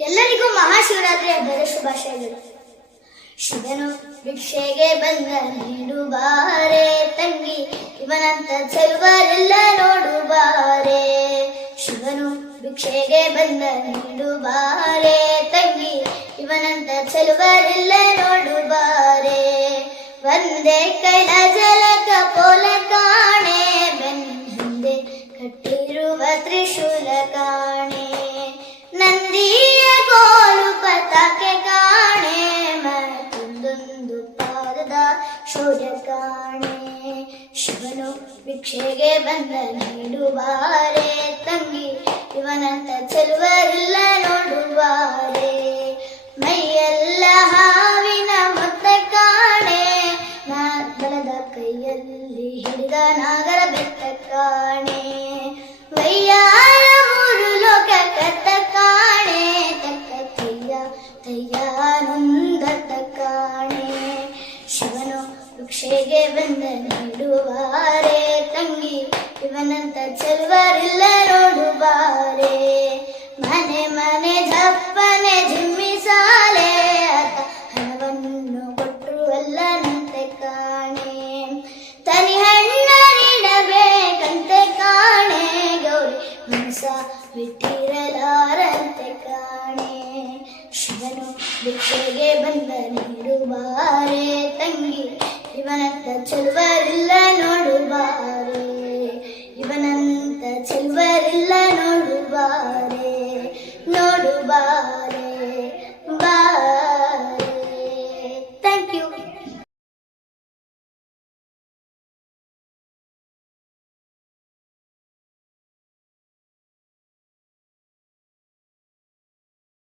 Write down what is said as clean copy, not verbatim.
ಎಲ್ಲರಿಗೂ ಮಹಾಶಿವರಾತ್ರಿ ಹಬ್ಬದ ಶುಭಾಶಯಗಳು. ಶಿವನು ಭಿಕ್ಷೆಗೆ ಬಂದ ನೀಡುಬಾರೆ ತಂಗಿ, ಇವನಂತ ಚೆಲುವರೆಲ್ಲ ನೋಡುಬಾರೆ. ಶಿವನು ಭಿಕ್ಷೆಗೆ ಬಂದ ನೀಡುಬಾರೆ ತಂಗಿ, ಇವನಂತ ಚೆಲುವರೆಲ್ಲ ನೋಡುಬಾರೆ. ಒಂದೇ ಕೈಲ ಜಲಕ ಪೋಲ ಕಾಣೆ, ಬೆನ್ನ ಹಿಂದೆ ಕಟ್ಟಿರುವ ತ್ರಿಶೂಲ ಕಾಣೆ. ನಂದಿಯ ಕೋಲು ಪತಾಕೆ ಕಾಣೆ, ಮತ್ತೊಂದೊಂದು ಪಾದದ ಶೌರ್ಯ ಕಾಣೆ. ಶಿವನು ಭಿಕ್ಷೆಗೆ ಬಂದ ನೀಡುಬಾರೆ ತಂಗಿ, ಇವನಂತ ಚೆಲುವರೆಲ್ಲ ನೋಡುಬಾರೆ. ಮೈಯೆಲ್ಲ ಹಾವಿನ ಮೊತ್ತ ಕಾಣೆ, ಬಲದ ಕೈಯಲ್ಲಿ ಹಿಡಿದ ನಾಗರ ಬೆತ್ತ ಕಾಣೆ. ವೈಯಾರ ಮೂರು ಲೋಕ ಕತ್ತ ಕಾಣೆ, ತಕ್ಕ ತಯ್ಯಾನಂದತ್ತ ಕಾಣೆ. ಶಿವನು ಭಿಕ್ಷೆಗೆ ಬಂದ ನೀಡುವಾರೆ ತಂಗಿ, ಇವನಂತ ಚೆಲುವರೆಲ್ಲ ನೋಡುಬಾರೆ. ಮನೆ ಮನೆ ಜಪ್ಪನೆ ಜಿಮ್ಮಿಸಾಲೆ, ಆತ ಹಣವನ್ನು ಕೊಟ್ಟರು ಅಲ್ಲನಂತೆ ಕಾಣೆ. ತನಿ ಹಣ್ಣ ನೀಡಬೇಕಂತೆ ಕಾಣೆ, ಗೌರಿ ಮನಸ ಬಿಟ್ಟಿರಲಾರಂತೆ ಕಾಣೆ. ಶಿವನು ಭಿಕ್ಷೆಗೆ ಬಂದ ನೀಡುಬಾರೆ ತಂಗಿ, ಇವನಂತ ಚೆಲುವ